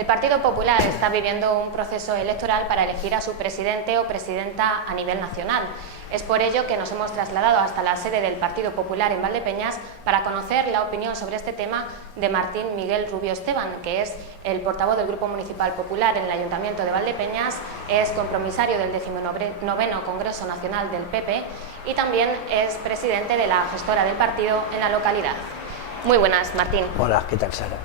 El Partido Popular está viviendo un proceso electoral para elegir a su presidente o presidenta a nivel nacional. Es por ello que nos hemos trasladado hasta la sede del Partido Popular en Valdepeñas para conocer la opinión sobre este tema de Martín Miguel Rubio Esteban, que es el portavoz del Grupo Municipal Popular en el Ayuntamiento de Valdepeñas, es compromisario del 19º Congreso Nacional del PP y también es presidente de la gestora del partido en la localidad. Muy buenas, Martín. Hola, ¿qué tal, Sara?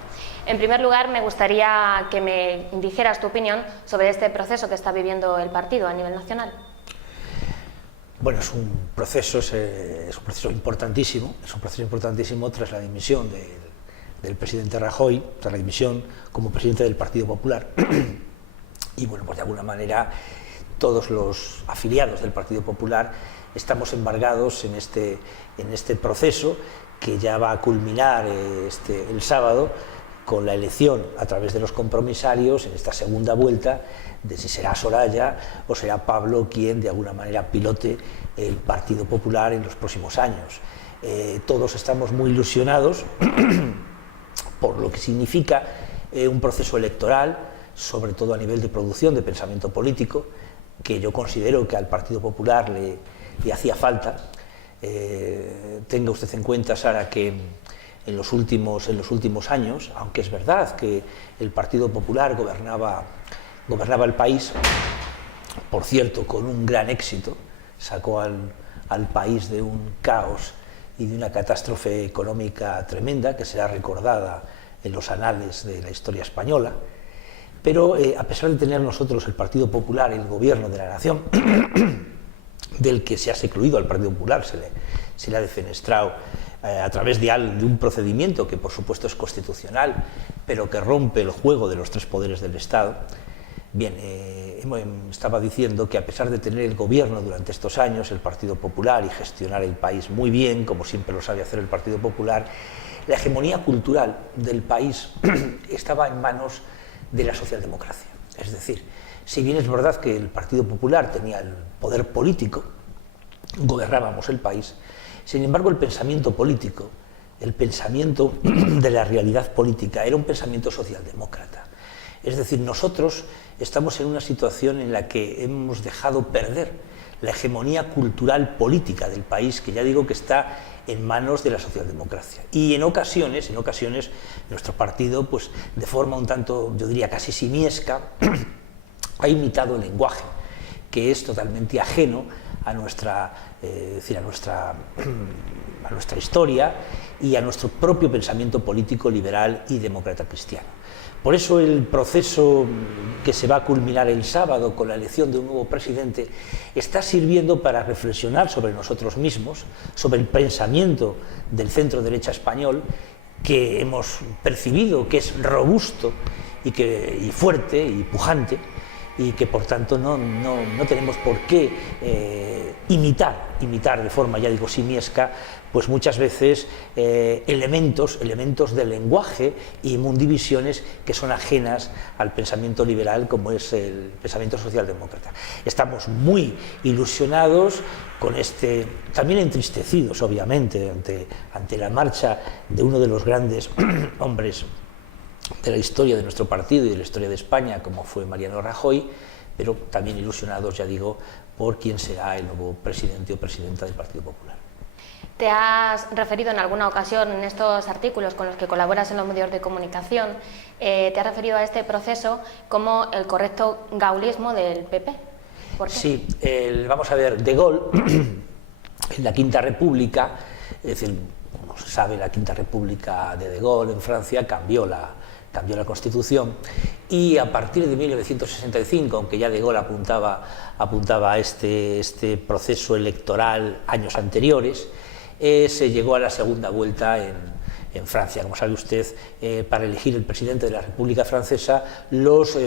En primer lugar, me gustaría que me dijeras tu opinión sobre este proceso que está viviendo el partido a nivel nacional. Bueno, es un proceso importantísimo, tras la dimisión del presidente Rajoy, tras la dimisión como presidente del Partido Popular. Y bueno, pues de alguna manera todos los afiliados del Partido Popular estamos embargados en este proceso que ya va a culminar el sábado con la elección a través de los compromisarios en esta segunda vuelta de si será Soraya o será Pablo quien de alguna manera pilote el Partido Popular en los próximos años. Todos estamos muy ilusionados por lo que significa un proceso electoral, sobre todo a nivel de producción de pensamiento político, que yo considero que al Partido Popular le hacía falta. Tenga usted en cuenta, Sara, que en los últimos años, aunque es verdad que el Partido Popular gobernaba el país, por cierto, con un gran éxito, sacó al país de un caos y de una catástrofe económica tremenda que será recordada en los anales de la historia española, pero a pesar de tener nosotros el Partido Popular, el gobierno de la nación, del que se ha secluido al Partido Popular, se le ha defenestrado a través de un procedimiento que por supuesto es constitucional, pero que rompe el juego de los tres poderes del Estado. Bien, estaba diciendo que a pesar de tener el gobierno durante estos años, el Partido Popular, y gestionar el país muy bien, como siempre lo sabe hacer el Partido Popular, la hegemonía cultural del país estaba en manos de la socialdemocracia. Es decir, si bien es verdad que el Partido Popular tenía el poder político, gobernábamos el país, sin embargo el pensamiento político, el pensamiento de la realidad política era un pensamiento socialdemócrata. Es decir, nosotros estamos en una situación en la que hemos dejado perder la hegemonía cultural política del país, que ya digo que está en manos de la socialdemocracia. Y en ocasiones nuestro partido, pues de forma un tanto, yo diría casi simiesca, ha imitado el lenguaje, que es totalmente ajeno a nuestra historia y a nuestro propio pensamiento político liberal y demócrata cristiano. Por eso el proceso que se va a culminar el sábado con la elección de un nuevo presidente está sirviendo para reflexionar sobre nosotros mismos, sobre el pensamiento del centro derecha español, que hemos percibido que es robusto y fuerte y pujante, y que por tanto no tenemos por qué imitar de forma, ya digo, simiesca, pues muchas veces elementos del lenguaje y mundivisiones que son ajenas al pensamiento liberal, como es el pensamiento socialdemócrata. Estamos muy ilusionados con también entristecidos, obviamente, ante la marcha de uno de los grandes hombres de la historia de nuestro partido y de la historia de España, como fue Mariano Rajoy, pero también ilusionados, ya digo, por quién será el nuevo presidente o presidenta del Partido Popular. Te has referido en alguna ocasión en estos artículos con los que colaboras en los medios de comunicación, te has referido a este proceso como el correcto gaullismo del PP. ¿Por qué? Sí, vamos a ver, De Gaulle, en la Quinta República, es decir, como se sabe, la Quinta República de Gaulle en Francia cambió la Constitución, y a partir de 1965, aunque ya De Gaulle apuntaba a este proceso electoral años anteriores, se llegó a la segunda vuelta en Francia. Como sabe usted, para elegir el presidente de la República Francesa, los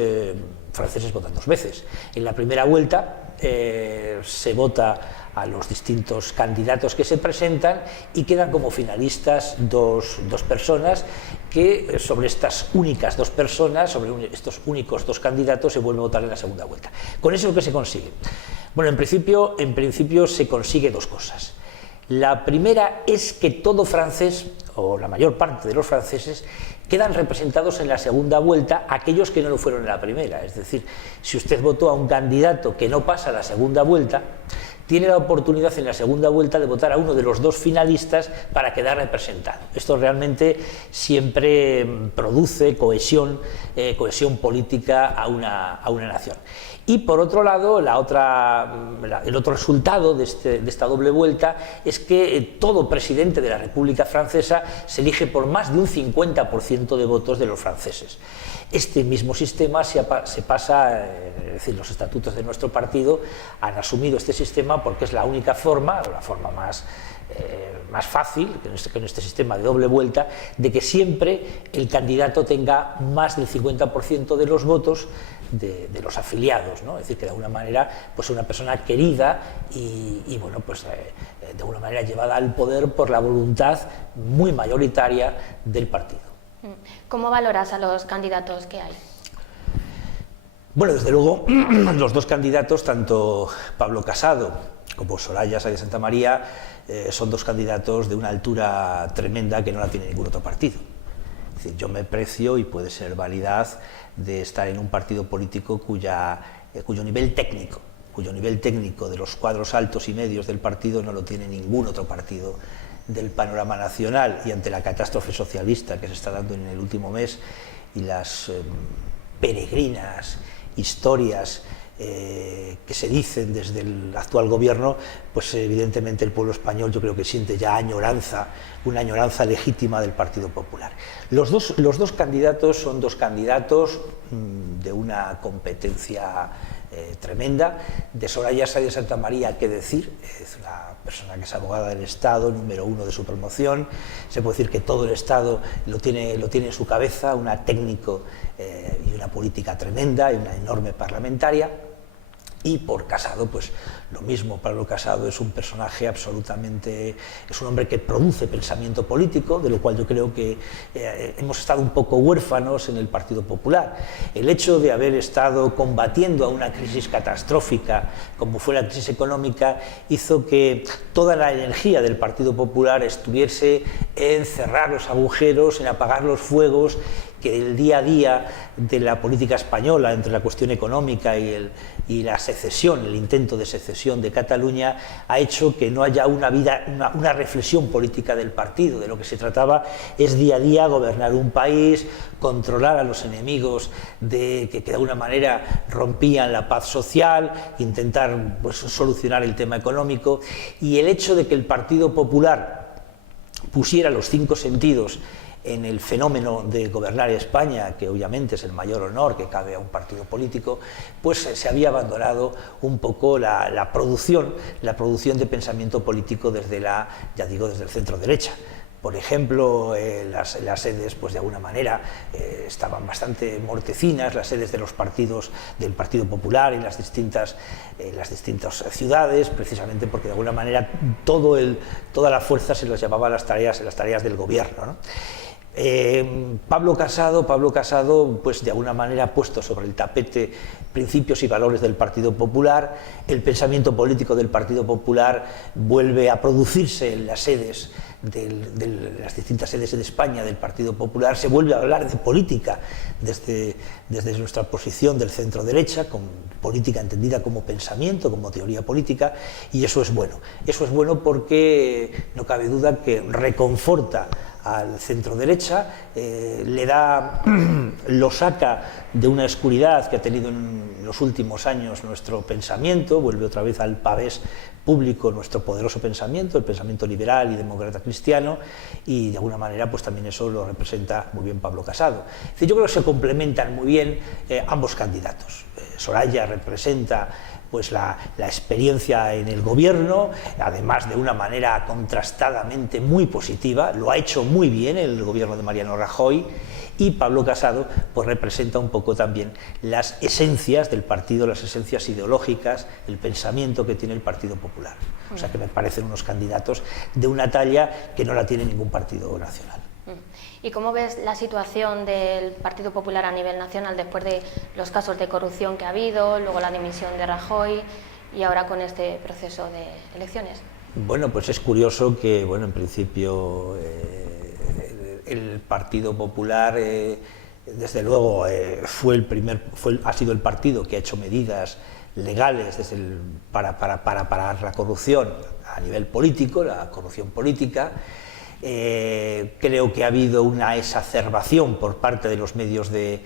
franceses votan dos veces. En la primera vuelta se vota a los distintos candidatos que se presentan y quedan como finalistas dos personas que sobre estas únicas dos personas, sobre estos únicos dos candidatos, se vuelve a votar en la segunda vuelta. ¿Con eso qué se consigue? Bueno, en principio se consigue dos cosas. La primera es que todo francés, o la mayor parte de los franceses, quedan representados en la segunda vuelta aquellos que no lo fueron en la primera. Es decir, si usted votó a un candidato que no pasa la segunda vuelta, tiene la oportunidad en la segunda vuelta de votar a uno de los dos finalistas para quedar representado. Esto realmente siempre produce cohesión política a una nación. Y por otro lado, el otro resultado de esta doble vuelta es que todo presidente de la República Francesa se elige por más de un 50% de votos de los franceses. Este mismo sistema se pasa, es decir, los estatutos de nuestro partido han asumido este sistema porque es la única forma, o la forma más fácil, que en este sistema de doble vuelta, de que siempre el candidato tenga más del 50% de los votos de los afiliados, ¿no? Es decir, que de alguna manera pues una persona querida y bueno, pues de alguna manera llevada al poder por la voluntad muy mayoritaria del partido. ¿Cómo valoras a los candidatos que hay? Bueno, desde luego, los dos candidatos, tanto Pablo Casado como Soraya Sáenz de Santamaría, son dos candidatos de una altura tremenda que no la tiene ningún otro partido. Es decir, yo me precio, y puede ser validad, de estar en un partido político cuyo nivel técnico de los cuadros altos y medios del partido no lo tiene ningún otro partido del panorama nacional, y ante la catástrofe socialista que se está dando en el último mes y las peregrinas historias que se dicen desde el actual gobierno, pues evidentemente el pueblo español yo creo que siente ya una añoranza legítima del Partido Popular. Los dos candidatos son dos candidatos de una competencia tremenda. De Soraya Sáenz de Santamaría, qué decir, es una persona que es abogada del Estado, número 1 de su promoción, se puede decir que todo el Estado lo tiene en su cabeza, una técnico y una política tremenda y una enorme parlamentaria. Y por Casado, pues lo mismo. Pablo Casado es un personaje absolutamente, es un hombre que produce pensamiento político, de lo cual yo creo que hemos estado un poco huérfanos en el Partido Popular. El hecho de haber estado combatiendo a una crisis catastrófica como fue la crisis económica hizo que toda la energía del Partido Popular estuviese en cerrar los agujeros, en apagar los fuegos que el día a día de la política española, entre la cuestión económica y la secesión, el intento de secesión de Cataluña, ha hecho que no haya una reflexión política del partido. De lo que se trataba es día a día gobernar un país, controlar a los enemigos que de alguna manera rompían la paz social, intentar pues solucionar el tema económico, y el hecho de que el Partido Popular pusiera los 5 sentidos en el fenómeno de gobernar España, que obviamente es el mayor honor que cabe a un partido político, pues se había abandonado un poco la producción de pensamiento político desde desde el centro derecha. Por ejemplo, las sedes, pues de alguna manera, estaban bastante mortecinas, las sedes de los partidos del Partido Popular en las distintas ciudades, precisamente porque de alguna manera toda la fuerza se los llevaba a las tareas del gobierno, ¿no? Pablo Casado, pues de alguna manera ha puesto sobre el tapete principios y valores del Partido Popular. El pensamiento político del Partido Popular vuelve a producirse en las sedes de las distintas sedes de España del Partido Popular. Se vuelve a hablar de política desde nuestra posición del centro derecha, con política entendida como pensamiento, como teoría política, y eso es bueno. Eso es bueno porque no cabe duda que reconforta al centro derecha, lo saca de una oscuridad que ha tenido en los últimos años nuestro pensamiento, vuelve otra vez al pavés público nuestro poderoso pensamiento, el pensamiento liberal y demócrata cristiano, y de alguna manera pues también eso lo representa muy bien Pablo Casado. Es decir, yo creo que se complementan muy bien ambos candidatos. Soraya representa pues la experiencia en el gobierno, además de una manera contrastadamente muy positiva, lo ha hecho muy bien el gobierno de Mariano Rajoy, y Pablo Casado pues representa un poco también las esencias del partido, las esencias ideológicas, el pensamiento que tiene el Partido Popular. O sea que me parecen unos candidatos de una talla que no la tiene ningún partido nacional. ¿Y cómo ves la situación del Partido Popular a nivel nacional después de los casos de corrupción que ha habido, luego la dimisión de Rajoy y ahora con este proceso de elecciones? Bueno, pues es curioso que, bueno, en principio el Partido Popular, desde luego, ha sido el partido que ha hecho medidas legales para parar la corrupción a nivel político, la corrupción política. Creo que ha habido una exacerbación por parte de los medios de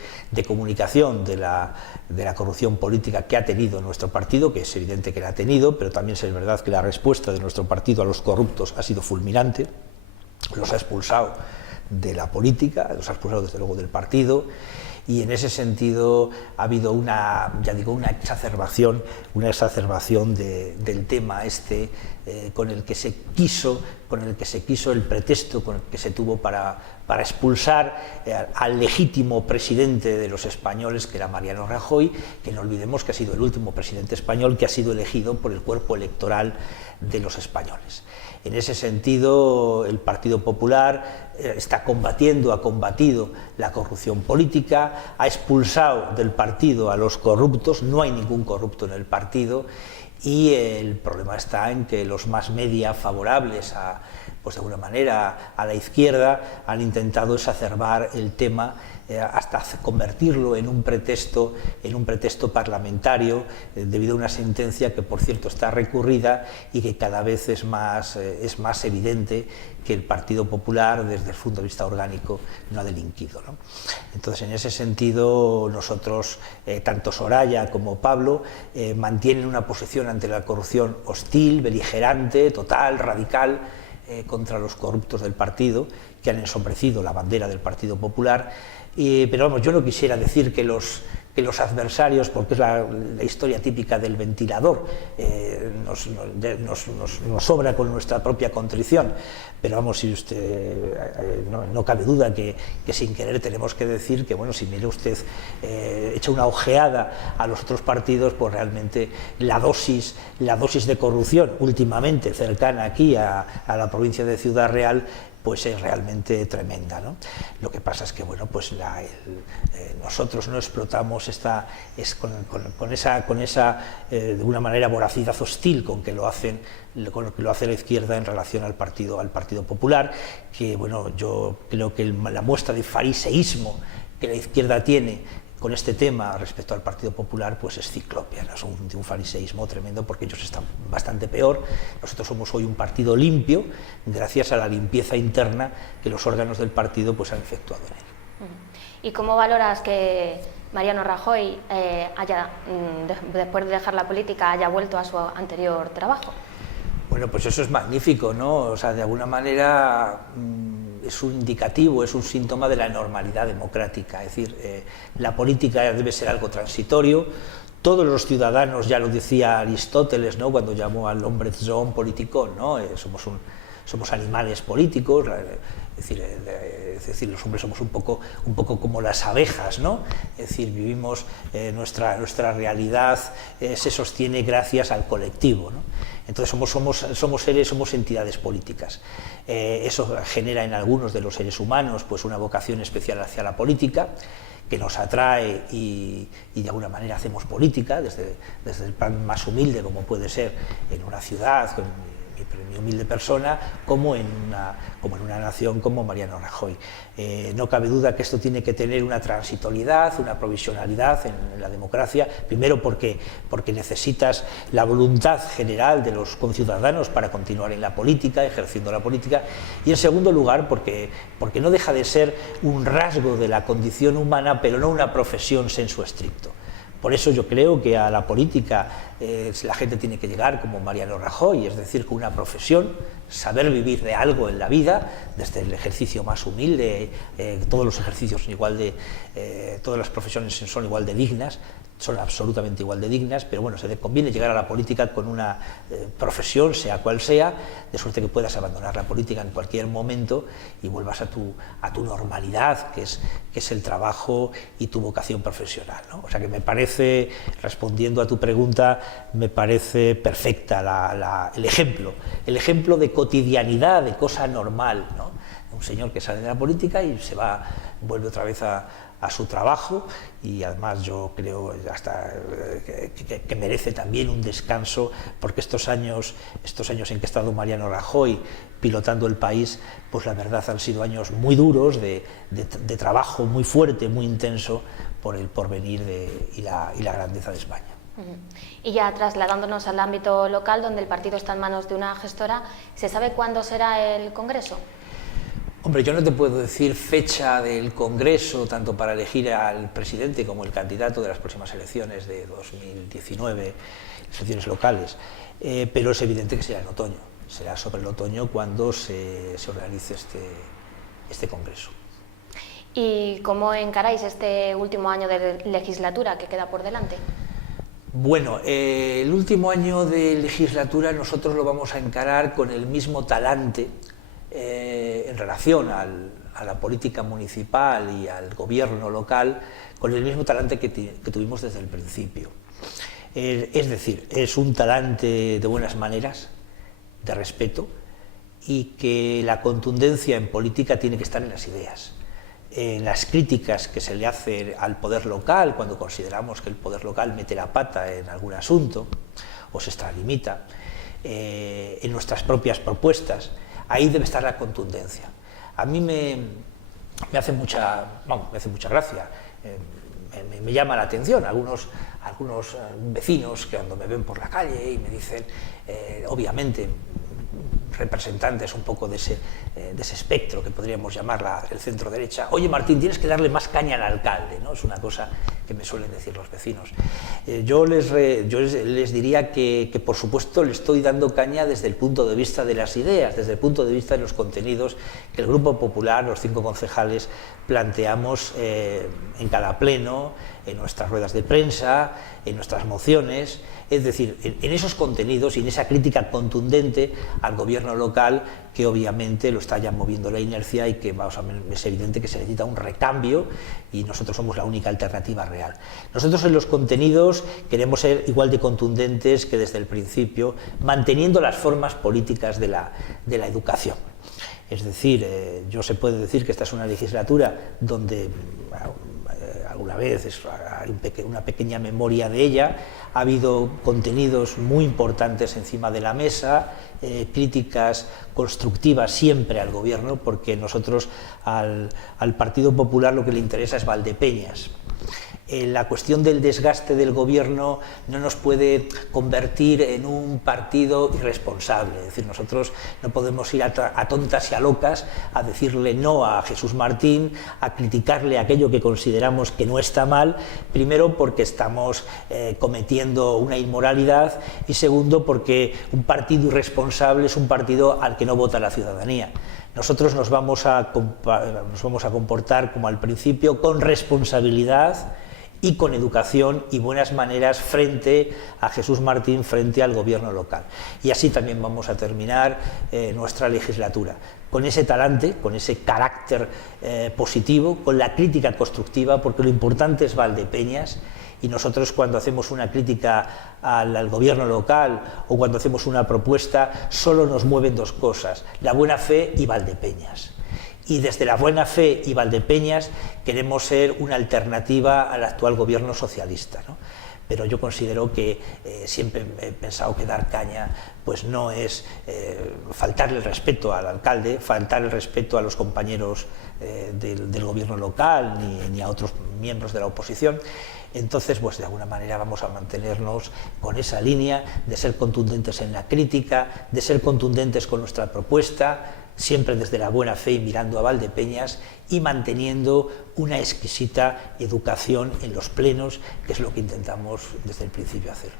comunicación de la corrupción política que ha tenido nuestro partido, que es evidente que la ha tenido, pero también es verdad que la respuesta de nuestro partido a los corruptos ha sido fulminante, los ha expulsado de la política, los ha expulsado desde luego del partido, y en ese sentido ha habido una exacerbación del tema este, con el que se quiso el pretexto con el que se tuvo para expulsar al legítimo presidente de los españoles, que era Mariano Rajoy, que no olvidemos que ha sido el último presidente español que ha sido elegido por el cuerpo electoral de los españoles. En ese sentido, el Partido Popular ha combatido la corrupción política, ha expulsado del partido a los corruptos, no hay ningún corrupto en el partido, y el problema está en que los más media favorables pues de alguna manera a la izquierda han intentado exacerbar el tema hasta convertirlo en un pretexto parlamentario, debido a una sentencia que, por cierto, está recurrida y que cada vez es más evidente que el Partido Popular, desde el punto de vista orgánico, no ha delinquido, ¿no? Entonces, en ese sentido, nosotros, tanto Soraya como Pablo, mantienen una posición ante la corrupción hostil, beligerante, total, radical, contra los corruptos del partido, que han ensombrecido la bandera del Partido Popular. Pero vamos, yo no quisiera decir que los adversarios, porque es la historia típica del ventilador, nos sobra con nuestra propia contrición, pero vamos, si usted, no cabe duda que sin querer tenemos que decir que, bueno, si mire usted, echa una ojeada a los otros partidos, pues realmente la dosis de corrupción últimamente cercana aquí a la provincia de Ciudad Real, pues es realmente tremenda, ¿no? Lo que pasa es que, bueno, pues nosotros no explotamos con esa de una manera voracidad hostil con que lo hace la izquierda en relación al Partido Popular, que, bueno, yo creo que la muestra de fariseísmo que la izquierda tiene con este tema respecto al Partido Popular, pues es ciclópea, ¿no? Es un fariseísmo tremendo, porque ellos están bastante peor. Nosotros somos hoy un partido limpio, gracias a la limpieza interna que los órganos del partido pues han efectuado en él. ¿Y cómo valoras que Mariano Rajoy después de dejar la política, haya vuelto a su anterior trabajo? Bueno, pues eso es magnífico, ¿no? O sea, de alguna manera es un indicativo, es un síntoma de la normalidad democrática. Es decir, la política debe ser algo transitorio. Todos los ciudadanos, ya lo decía Aristóteles, ¿no?, cuando llamó al hombre zoon politikon, ¿no? Somos animales políticos. Es decir, los hombres somos un poco como las abejas, ¿no? Es decir, vivimos, nuestra realidad se sostiene gracias al colectivo, ¿no? Entonces somos seres, somos entidades políticas. Eso genera en algunos de los seres humanos pues una vocación especial hacia la política, que nos atrae y de alguna manera hacemos política desde el plan más humilde, como puede ser en una ciudad, con mi humilde persona, como en una nación como Mariano Rajoy. No cabe duda que esto tiene que tener una transitoriedad, una provisionalidad en la democracia, primero porque necesitas la voluntad general de los conciudadanos para continuar en la política, ejerciendo la política, y en segundo lugar porque no deja de ser un rasgo de la condición humana, pero no una profesión sensu stricto. Por eso yo creo que a la política la gente tiene que llegar como Mariano Rajoy, es decir, con una profesión, saber vivir de algo en la vida, desde el ejercicio más humilde, todos los ejercicios son todas las profesiones son igual de dignas, son absolutamente igual de dignas, pero bueno, se conviene llegar a la política con una profesión, sea cual sea, de suerte que puedas abandonar la política en cualquier momento y vuelvas a tu normalidad, que es el trabajo y tu vocación profesional, ¿no? O sea que me parece, respondiendo a tu pregunta, me parece perfecta el ejemplo de cotidianidad, de cosa normal, ¿no? un señor que sale de la política y vuelve otra vez a su trabajo, y además yo creo hasta que merece también un descanso, porque estos años en que ha estado Mariano Rajoy pilotando el país, pues la verdad han sido años muy duros, de trabajo muy fuerte, muy intenso por el porvenir y la grandeza de España. Y ya trasladándonos al ámbito local, donde el partido está en manos de una gestora, ¿se sabe cuándo será el Congreso? Hombre, yo no te puedo decir fecha del Congreso, tanto para elegir al presidente como el candidato de las próximas elecciones de 2019, elecciones locales, pero es evidente que será en otoño. Será sobre el otoño cuando se organice este Congreso. ¿Y cómo encaráis este último año de legislatura que queda por delante? Bueno, el último año de legislatura nosotros lo vamos a encarar con el mismo talante en relación a la política municipal y al gobierno local, con el mismo talante que tuvimos desde el principio. Es decir, es un talante de buenas maneras, de respeto, y que la contundencia en política tiene que estar en las ideas, en las críticas que se le hace al poder local cuando consideramos que el poder local mete la pata en algún asunto o se extralimita, en nuestras propias propuestas. Ahí debe estar la contundencia. A mí me hace mucha gracia, me llama la atención algunos vecinos que cuando me ven por la calle y me dicen, obviamente, representantes un poco de ese espectro que podríamos llamar el centro derecha: oye, Martín, tienes que darle más caña al alcalde, ¿no? Es una cosa que me suelen decir los vecinos. Yo les diría que por supuesto le estoy dando caña desde el punto de vista de las ideas, desde el punto de vista de los contenidos que el Grupo Popular, los 5 concejales, planteamos en cada pleno, en nuestras ruedas de prensa, en nuestras mociones. Es decir, en esos contenidos y en esa crítica contundente al gobierno local, que obviamente lo está ya moviendo la inercia y que es evidente que se necesita un recambio, y nosotros somos la única alternativa real. Nosotros en los contenidos queremos ser igual de contundentes que desde el principio, manteniendo las formas políticas de la educación. Es decir, se puede decir que esta es una legislatura donde alguna vez hay una pequeña memoria de ella. Ha habido contenidos muy importantes encima de la mesa, críticas constructivas siempre al gobierno, porque nosotros al Partido Popular lo que le interesa es Valdepeñas. La cuestión del desgaste del gobierno no nos puede convertir en un partido irresponsable. Es decir, nosotros no podemos ir a tontas y a locas a decirle no a Jesús Martín, a criticarle aquello que consideramos que no está mal, primero porque estamos cometiendo una inmoralidad, y segundo porque un partido irresponsable es un partido al que no vota la ciudadanía. Nosotros nos vamos a comportar como al principio, con responsabilidad y con educación y buenas maneras frente a Jesús Martín, frente al gobierno local. Y así también vamos a terminar nuestra legislatura, con ese talante, con ese carácter positivo, con la crítica constructiva, porque lo importante es Valdepeñas. Y nosotros, cuando hacemos una crítica al gobierno local o cuando hacemos una propuesta, solo nos mueven 2 cosas: la buena fe y Valdepeñas. Y desde la buena fe y Valdepeñas queremos ser una alternativa al actual gobierno socialista, ¿no? Pero yo considero que siempre he pensado que dar caña pues no es faltarle el respeto al alcalde, faltar el respeto a los compañeros del gobierno local ni a otros miembros de la oposición. Entonces, pues de alguna manera vamos a mantenernos con esa línea de ser contundentes en la crítica, de ser contundentes con nuestra propuesta, siempre desde la buena fe y mirando a Valdepeñas, y manteniendo una exquisita educación en los plenos, que es lo que intentamos desde el principio hacer.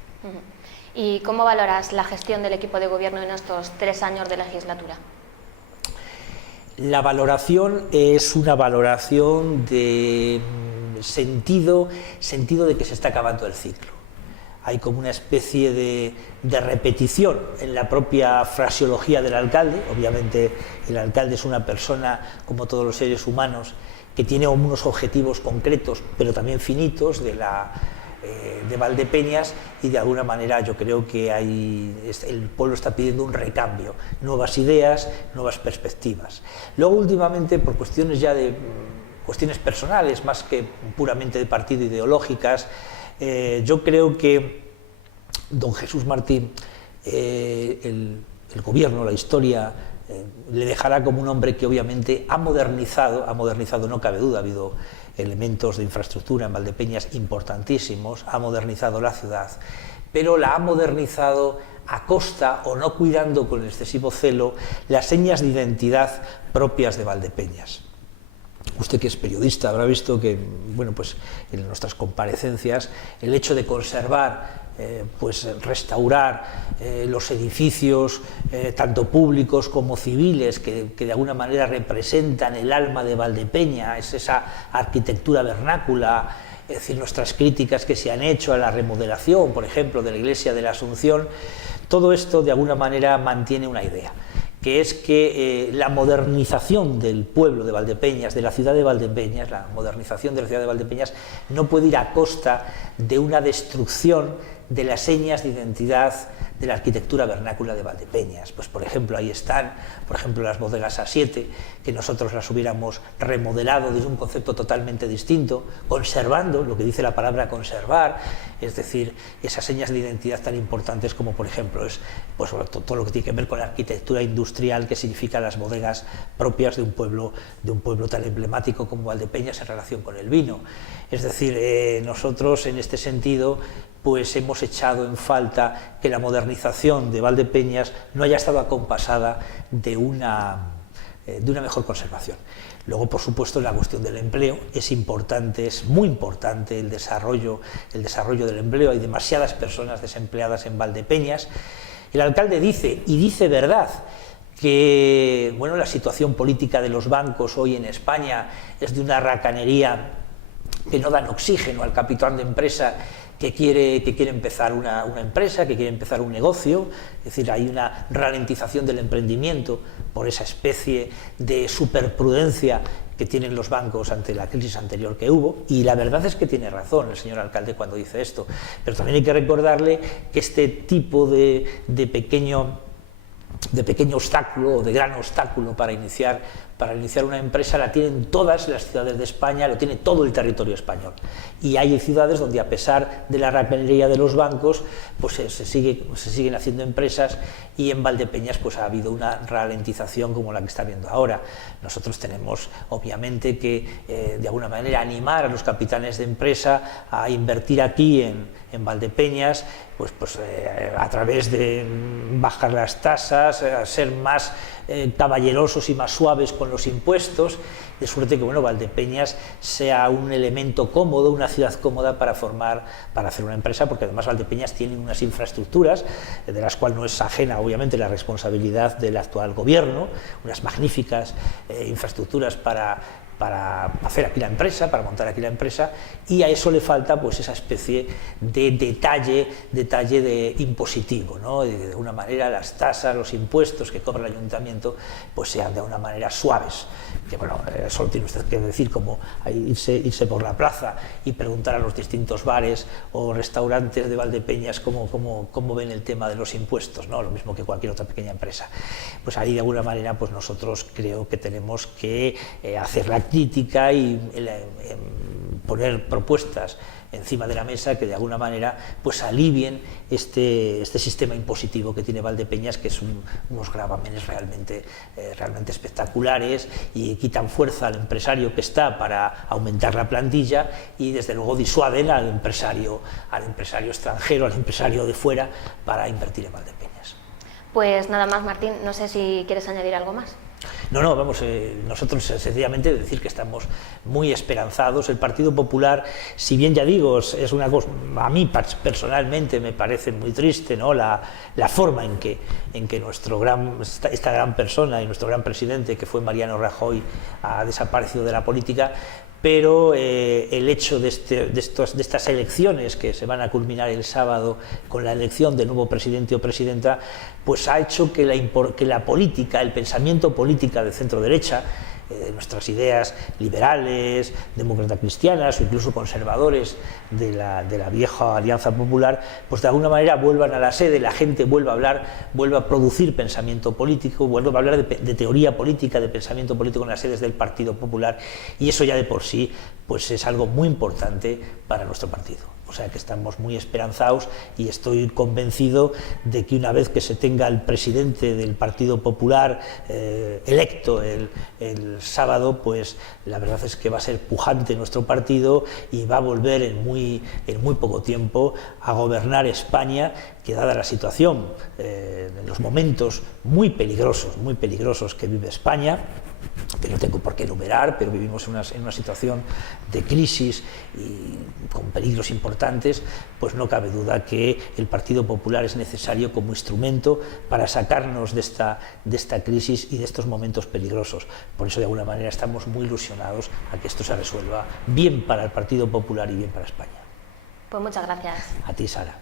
¿Y cómo valoras la gestión del equipo de gobierno en estos 3 años de legislatura? La valoración es una valoración de sentido de que se está acabando el ciclo. Hay como una especie de repetición en la propia fraseología del alcalde. Obviamente el alcalde es una persona, como todos los seres humanos, que tiene unos objetivos concretos, pero también finitos, de de Valdepeñas, y de alguna manera yo creo que el pueblo está pidiendo un recambio, nuevas ideas, nuevas perspectivas. Luego últimamente, por cuestiones ya de cuestiones personales, más que puramente de partido ideológicas, yo creo que don Jesús Martín, el gobierno, la historia, le dejará como un hombre que obviamente ha modernizado, no cabe duda, ha habido elementos de infraestructura en Valdepeñas importantísimos, ha modernizado la ciudad, pero la ha modernizado a costa o no cuidando con excesivo celo las señas de identidad propias de Valdepeñas. Usted, que es periodista, habrá visto que, bueno, pues en nuestras comparecencias, el hecho de conservar, pues restaurar los edificios, tanto públicos como civiles, que de alguna manera representan el alma de Valdepeña, es esa arquitectura vernácula, es decir, nuestras críticas que se han hecho a la remodelación, por ejemplo, de la iglesia de la Asunción, todo esto de alguna manera mantiene una idea, que es que la modernización del pueblo de Valdepeñas, de la ciudad de Valdepeñas, la modernización de la ciudad de Valdepeñas no puede ir a costa de una destrucción de las señas de identidad de la arquitectura vernácula de Valdepeñas. Pues por ejemplo, ahí están, por ejemplo, las bodegas A7, que nosotros las hubiéramos remodelado desde un concepto totalmente distinto, conservando lo que dice la palabra conservar, es decir, esas señas de identidad tan importantes como, por ejemplo, es pues todo lo que tiene que ver con la arquitectura industrial, que significa las bodegas propias de un pueblo tan emblemático como Valdepeñas en relación con el vino. Es decir, nosotros en este sentido pues hemos echado en falta que la modernización de Valdepeñas no haya estado acompasada de una mejor conservación. Luego, por supuesto, la cuestión del empleo es importante, es muy importante el desarrollo del empleo. Hay demasiadas personas desempleadas en Valdepeñas. El alcalde dice, y dice verdad, que bueno, la situación política de los bancos hoy en España es de una racanería que no dan oxígeno al capitán de empresa que quiere empezar una empresa, que quiere empezar un negocio. Es decir, hay una ralentización del emprendimiento por esa especie de superprudencia que tienen los bancos ante la crisis anterior que hubo, y la verdad es que tiene razón el señor alcalde cuando dice esto, pero también hay que recordarle que este tipo de pequeño obstáculo o de gran obstáculo para iniciar una empresa la tienen todas las ciudades de España, lo tiene todo el territorio español. Y hay ciudades donde, a pesar de la racanería de los bancos, pues se siguen haciendo empresas, y en Valdepeñas pues ha habido una ralentización como la que está viendo ahora. Nosotros tenemos obviamente que de alguna manera animar a los capitanes de empresa a invertir aquí en Valdepeñas, pues a través de bajar las tasas, a ser más caballerosos y más suaves con los impuestos, de suerte que bueno, Valdepeñas sea un elemento cómodo, una ciudad cómoda para hacer una empresa, porque además Valdepeñas tiene unas infraestructuras de las cuales no es ajena obviamente la responsabilidad del actual gobierno, unas magníficas infraestructuras para hacer aquí la empresa, para montar aquí la empresa, y a eso le falta pues esa especie de detalle de impositivo, ¿no? De alguna manera las tasas, los impuestos que cobra el ayuntamiento pues sean de una manera suaves, que bueno, solo tiene usted que decir como irse por la plaza y preguntar a los distintos bares o restaurantes de Valdepeñas cómo ven el tema de los impuestos, ¿no? Lo mismo que cualquier otra pequeña empresa. Pues ahí de alguna manera pues nosotros creo que tenemos que hacer la crítica y poner propuestas encima de la mesa que de alguna manera pues alivien este sistema impositivo que tiene Valdepeñas, que es unos gravámenes realmente espectaculares, y quitan fuerza al empresario que está para aumentar la plantilla, y desde luego disuaden al empresario extranjero, al empresario de fuera, para invertir en Valdepeñas. Pues nada más, Martín, no sé si quieres añadir algo más. No, vamos, nosotros sencillamente decir que estamos muy esperanzados. El Partido Popular, si bien ya digo, es una cosa, a mí personalmente me parece muy triste, ¿no? La forma en que esta gran persona y nuestro gran presidente, que fue Mariano Rajoy, ha desaparecido de la política, pero el hecho de estas elecciones que se van a culminar el sábado con la elección del nuevo presidente o presidenta, pues ha hecho que la política, el pensamiento política de centro derecha, nuestras ideas liberales, demócratas cristianas o incluso conservadores de la vieja Alianza Popular, pues de alguna manera vuelvan a la sede, la gente vuelva a hablar, vuelva a producir pensamiento político, vuelva a hablar de teoría política, de pensamiento político en las sedes del Partido Popular, y eso ya de por sí pues es algo muy importante para nuestro partido. O sea que estamos muy esperanzados y estoy convencido de que una vez que se tenga el presidente del Partido Popular electo el sábado, pues la verdad es que va a ser pujante nuestro partido y va a volver en muy poco tiempo a gobernar España, que dada la situación, en los momentos muy peligrosos que vive España, que no tengo por qué enumerar, pero vivimos en una situación de crisis y con peligros importantes, pues no cabe duda que el Partido Popular es necesario como instrumento para sacarnos de esta crisis y de estos momentos peligrosos. Por eso, de alguna manera, estamos muy ilusionados a que esto se resuelva bien para el Partido Popular y bien para España. Pues muchas gracias. A ti, Sara.